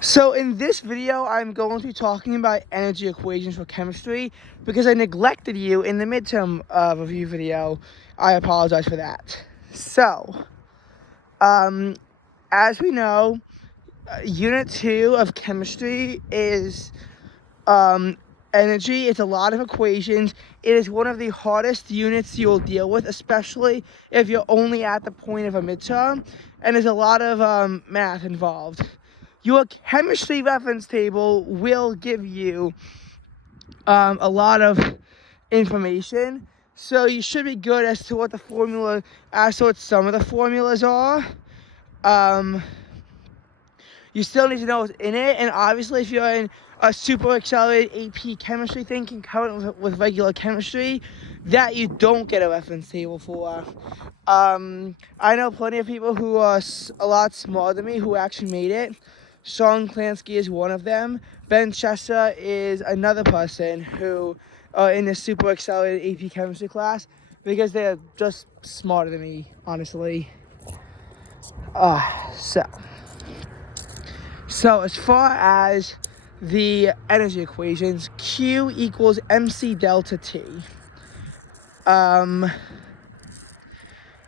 So in this video, I'm going to be talking about energy equations for chemistry because I neglected you in the midterm review video. I apologize for that. So, as we know, Unit 2 of chemistry is energy. It's a lot of equations. It is one of the hardest units you'll deal with, especially if you're only at the point of a midterm, and there's a lot of math involved. Your chemistry reference table will give you a lot of information, so you should be good as to what some of the formulas are. You still need to know what's in it, and obviously if you're in a super accelerated AP chemistry thing concurrent with regular chemistry, that you don't get a reference table for. I know plenty of people who are a lot smarter than me who actually made it. Sean Klansky is one of them. Ben Chester is another person who in the super accelerated AP chemistry class because they're just smarter than me, honestly. So as far as the energy equations, Q equals MC delta T.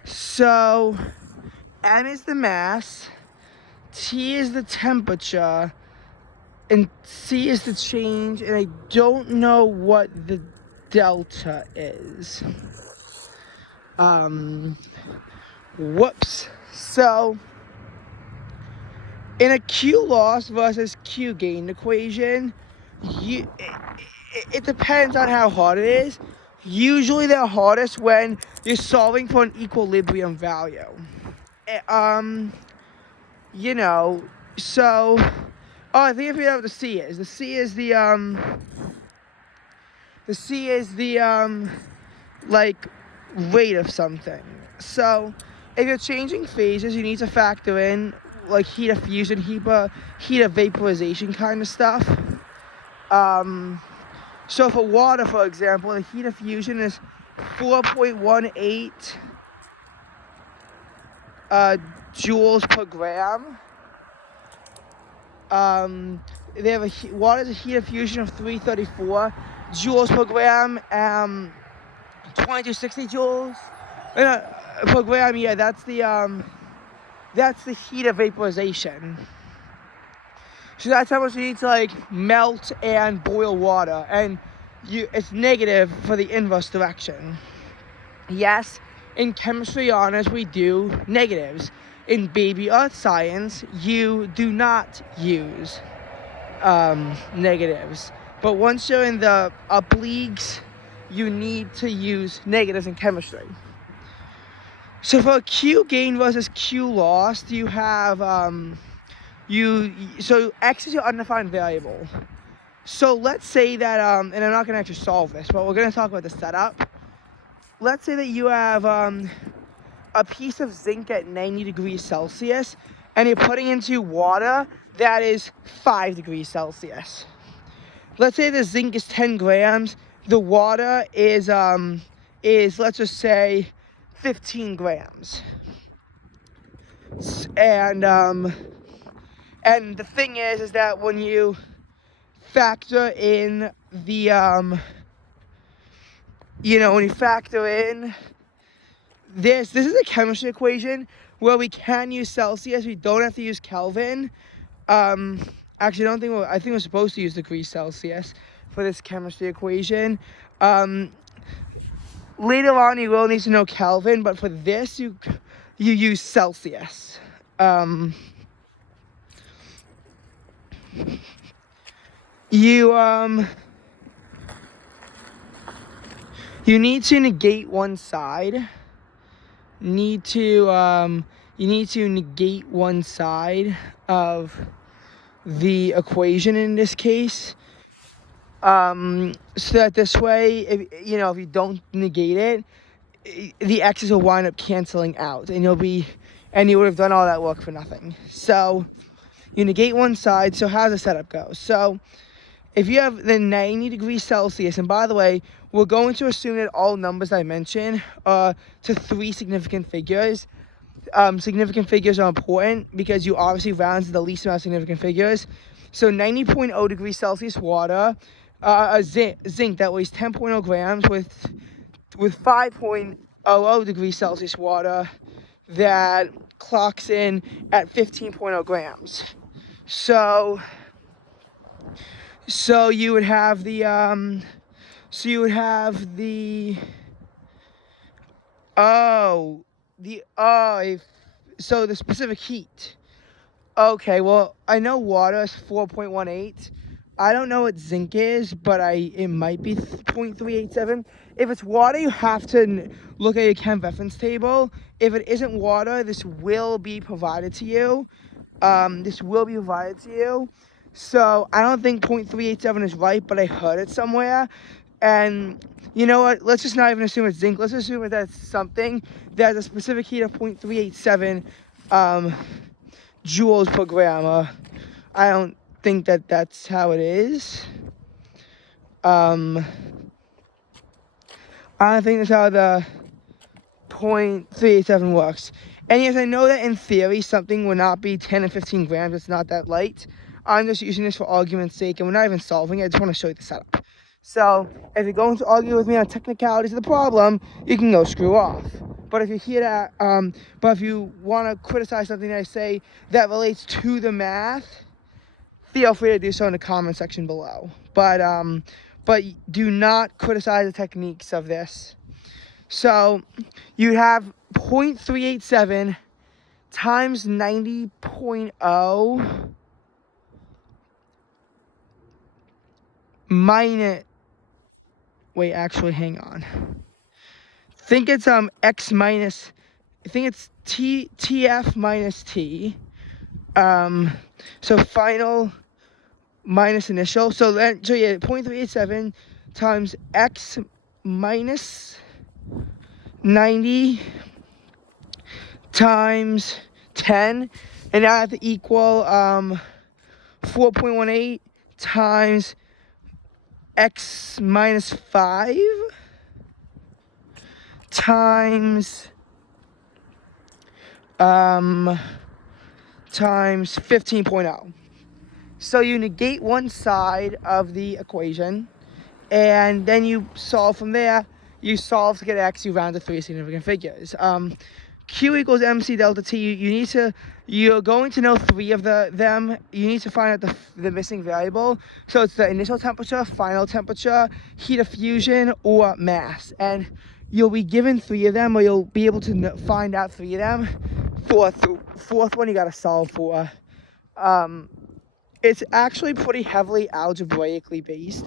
So M is the mass, T is the temperature, and C is the change, and I don't know what the delta is. Whoops. So in a Q loss versus Q gain equation, it depends on how hard it is. Usually they're hardest when you're solving for an equilibrium value. I think I figured out what the C is. The C is the rate of something. So if you're changing phases, you need to factor in like heat of fusion, heat of vaporization kind of stuff. So for water, for example, the heat of fusion is 4.18 joules per gram. Water has a heat of fusion of 334 joules per gram. 2260 joules per gram. Yeah, that's the heat of vaporization. So that's how much you need to melt and boil water, and it's negative for the inverse direction. Yes, in chemistry honors we do negatives. In baby earth science, you do not use negatives. But once you're in the up leagues, you need to use negatives in chemistry. So for Q gain versus Q lost, you have so X is your undefined variable. So let's say that and I'm not going to actually solve this, but we're going to talk about the setup. Let's say that you have a piece of zinc at 90 degrees Celsius, and you're putting into water that is 5 degrees Celsius. Let's say the zinc is 10 grams. The water is let's just say 15 grams. And the thing is that when you factor in the when you factor in this is a chemistry equation where we can use Celsius. We don't have to use Kelvin. Actually, I think we're supposed to use degrees Celsius for this chemistry equation. Later on, you will need to know Kelvin, but for this, you use Celsius. You need to negate one side. You need to negate one side of the equation in this case. So that this way, if you don't negate it, the x's will wind up canceling out, and you would have done all that work for nothing. So you negate one side. So how does the setup go? So if you have the 90 degrees Celsius, and by the way, we're going to assume that all numbers I mention are to 3 significant figures. significant figures are important because you obviously round to the least amount of significant figures. So 90.0 degrees Celsius water, zinc that weighs 10.0 grams with 5.00 degrees Celsius water that clocks in at 15.0 grams. So you would have the so the specific heat. Okay, well, I know water is 4.18. I don't know what zinc is, but it might be 0.387. If it's water, you have to look at your chem reference table. If it isn't water, this will be provided to you. So I don't think 0.387 is right, but I heard it somewhere. And you know what? Let's just not even assume it's zinc. Let's assume that that's something that has a specific heat of 0.387 joules per gram. I don't think that that's how it is. I don't think that's how the 0.387 works. And yes, I know that in theory something would not be 10 and 15 grams. It's not that light. I'm just using this for argument's sake, and we're not even solving it. I just want to show you the setup. So if you're going to argue with me on technicalities of the problem, you can go screw off. But if you hear that, but if you want to criticize something that I say that relates to the math, feel free to do so in the comment section below. But do not criticize the techniques of this. So you have 0.387 times 90.0 minus, wait, actually, hang on. I think it's x minus, I think it's TF minus T. So final minus initial. So yeah, 0.387 times x minus 90 times 10, and I have to equal 4.18 times x minus 5 times 15.0. So you negate one side of the equation, and then you solve from there. You solve to get x, you round to 3 significant figures. Q equals mc delta T. You're going to know 3 of them. You need to find out the missing variable. So it's the initial temperature, final temperature, heat of fusion, or mass. And you'll be given 3 of them, or you'll be able to find out 3 of them. Fourth one you gotta solve for. It's actually pretty heavily algebraically based.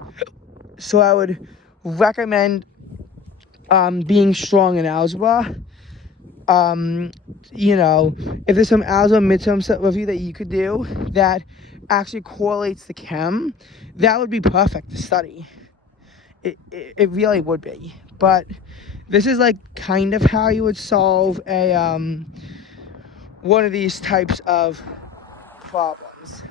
So I would recommend being strong in algebra. You know, if there's some algebra midterm set review that you could do that actually correlates to chem, that would be perfect to study. It really would be. But this is like kind of how you would solve a one of these types of problems.